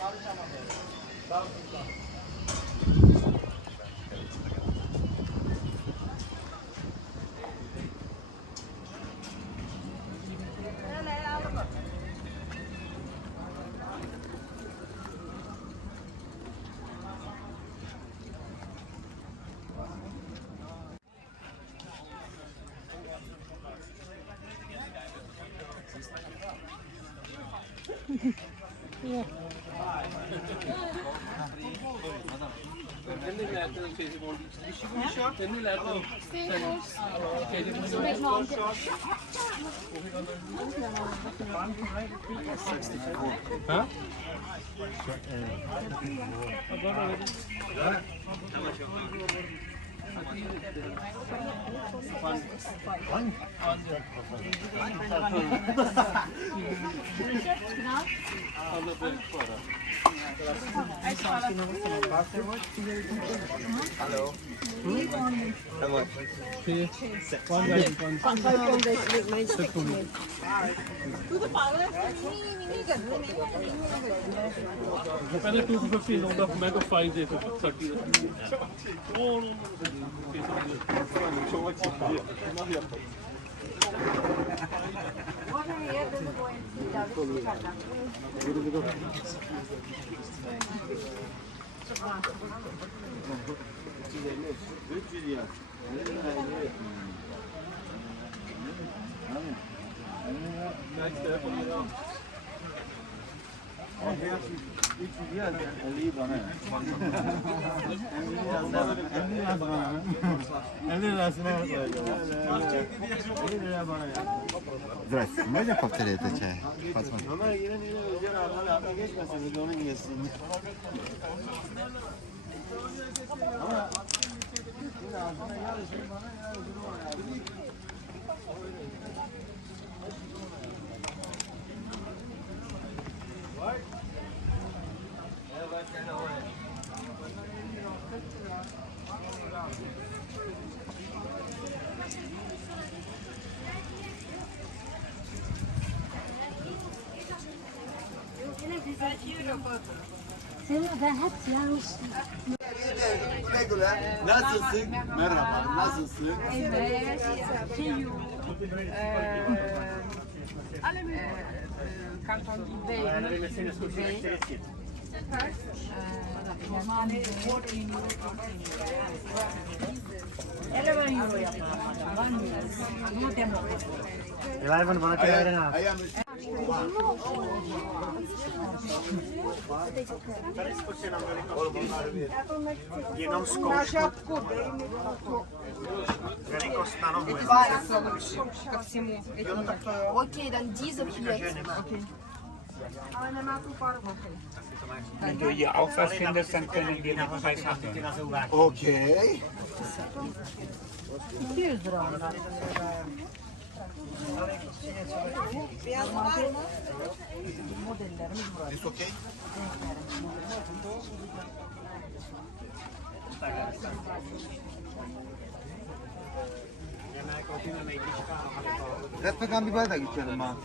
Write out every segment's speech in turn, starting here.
Huh? Hello. How much? पहले 250 होगा मैं तो 5 दे 30 Здрасте, можно повторять это чай? Посмотрим. Ben hep yanlış. Nasılsın? Merhaba, nasılsın? Evet. Kanton €11 yapalım. Eleven bana kadar verin abi. Jenom zkoušku. Velikost na nohu. Ко всему. Окей, dann diese vielleicht. Ale nemá tu farbu. Wenn du hier auch was findest, dann können wir noch zwei Sachen. Okey. 200 lira onlar. Modellerimiz burada. It's okay. Let bakalım bir bardak içelim ha.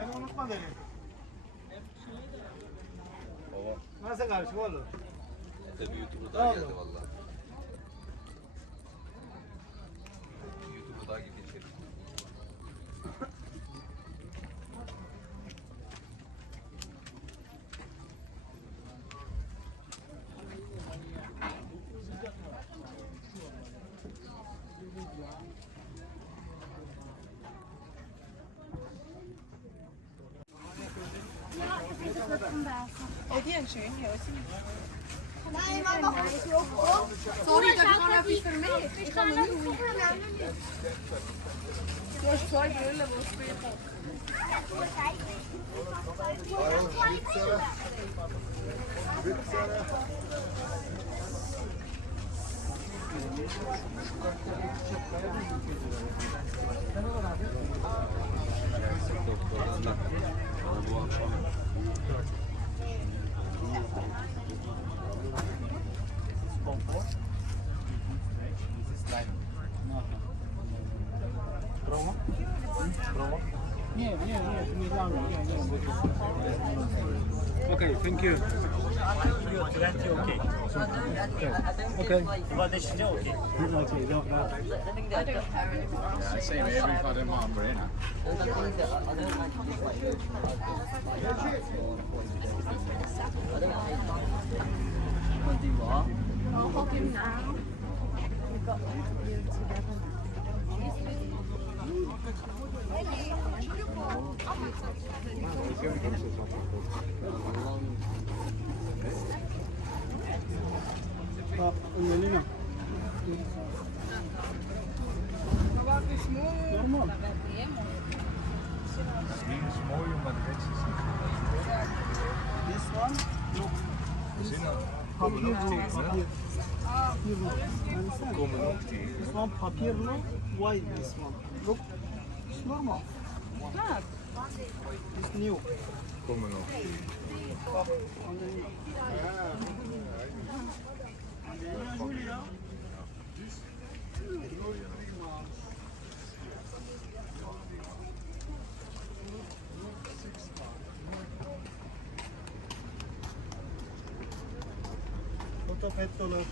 Ben unutma beni. Nasıl karışık oğlum? Tabii YouTube'da geldi valla. YouTube'da gibi içerik. Nein, Mama, sorry, das war etwas für mich. Ich kann nicht ruhig. Du hast 2 Grillen, die spielen. Doktorlarla bu akşam Okay, thank you. Okay. Same everybody Brena. I'll help him now. We've got you together. This one, look. Papir look. This one papir look. Why this one? Look. It's normal. It's new. Foto pettolar.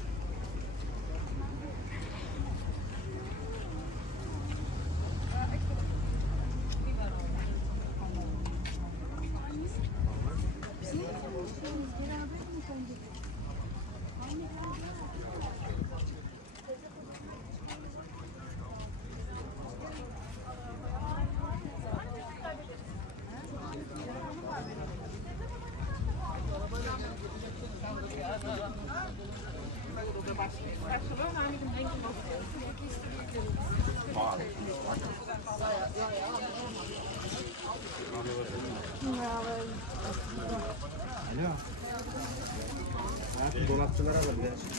Dolapçılara var.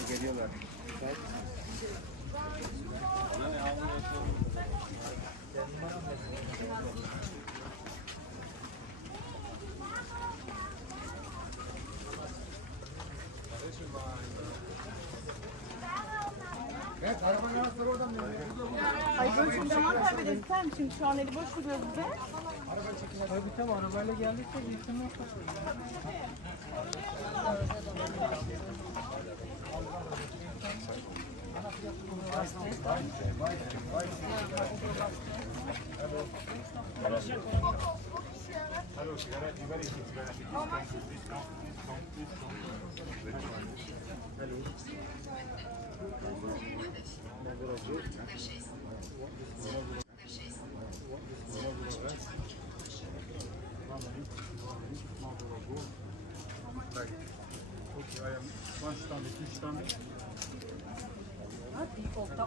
Geliyorlar. Ay böyle çok zaman kaybederiz. Sen çünkü şu an eli boş duruyor bize. Tabii arabayla geldik de gittim yok.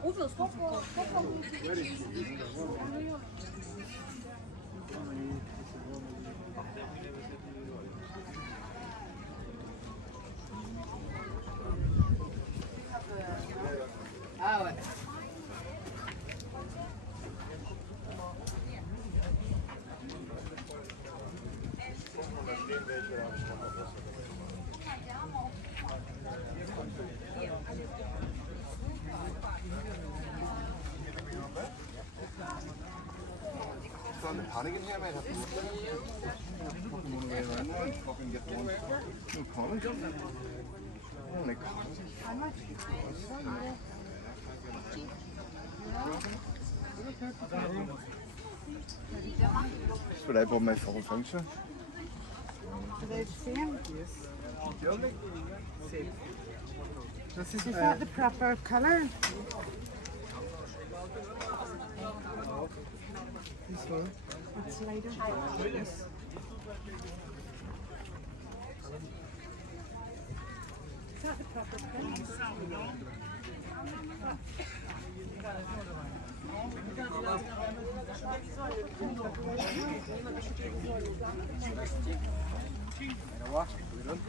Hoeveel stoppen? How to get here, man? Fucking get one. No comment. Only Should I put my full function? Today's same. This is Is that the proper color? this one. It's later. Is that the proper color? Merhaba, buyurun.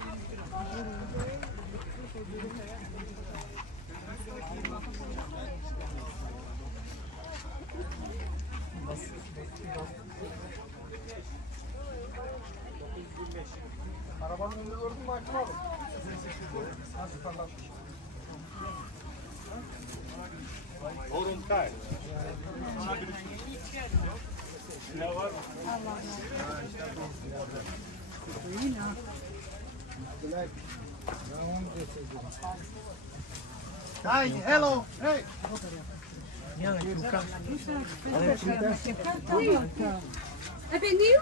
Arabanın önünde gördün mü Hakim abi? Nasıl parlatmış? Orun kay. Hi, hello. Hey. Heb je nieuw?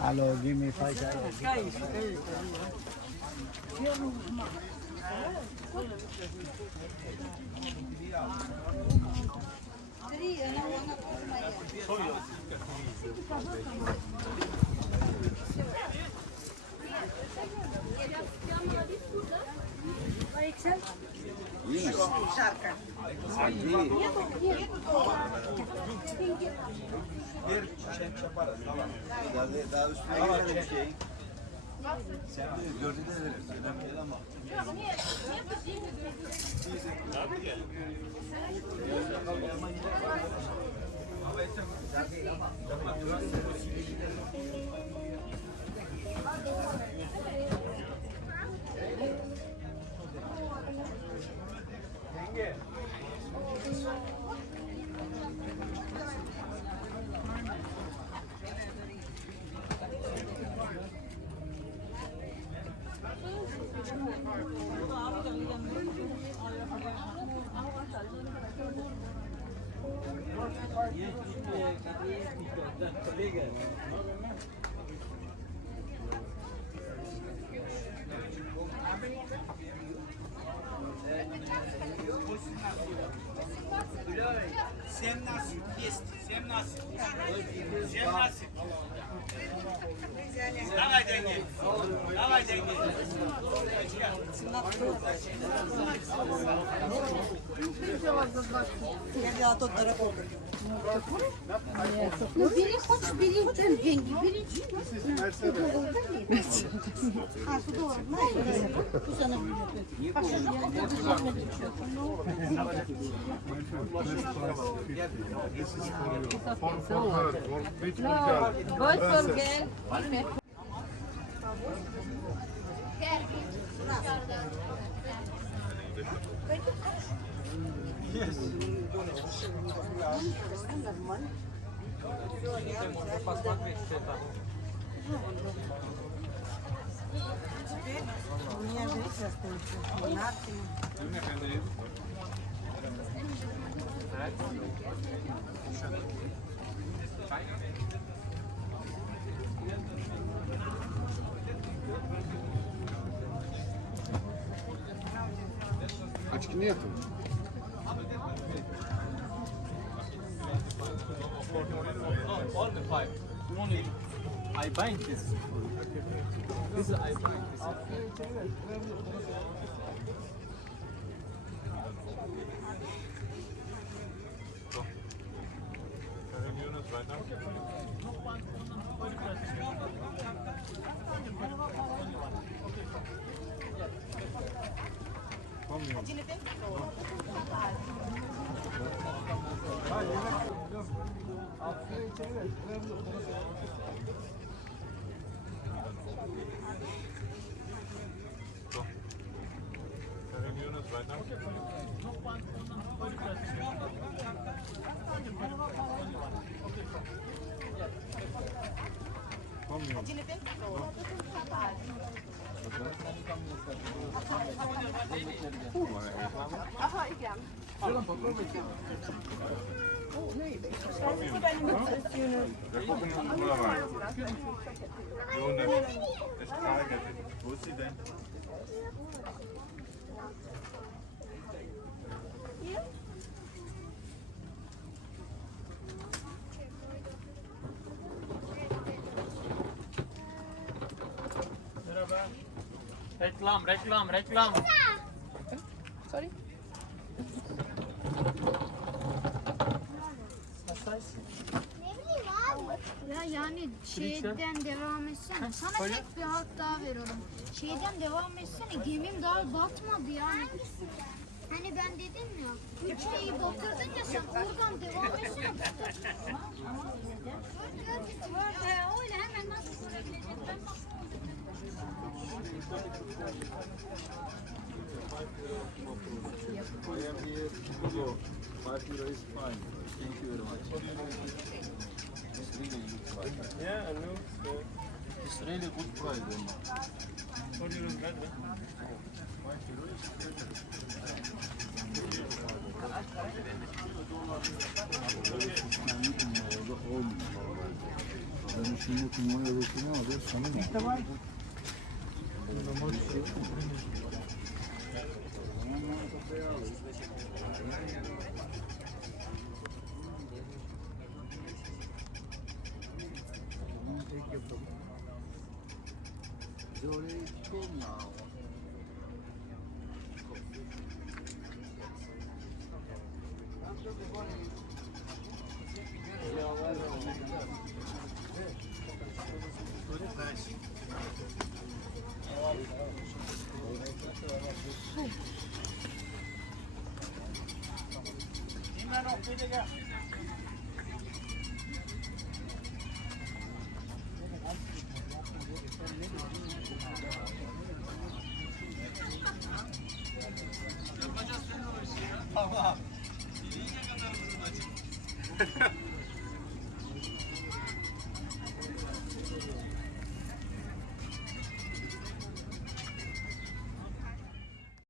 Hello, give me 5. Daha üstüne geçelim şey. Sen de gördüğünde verirsin. Önemli değil ama. Ну, бери, хочешь, бери деньги, бери. А, сюда, знаешь, пусть она будет. Açık niyeti. All the 5. No need. I bind this. This is I bind this. Aha, igen. Wo ist sie denn? Reklam, reklam, reklam. Sorry. Ya yani şeyden devam etsene. Sana tek bir hak daha veriyorum. Şeyden devam etsene. Gemim daha batmadı yani. Hani ben dedim ya, 3 şeyi batırdın ya sen oradan devam etsene. Öyle hemen nasıl sorabilecek? Ben bakmam. I am here to go. 5 euro is fine. Thank you very much. It's really good price. Yeah, I know. It's really good price. Then. 4 euros better. Ben şimdi kumaya bakayım abi. Sana ne? Biz oraya çıkalım ya. Tamam.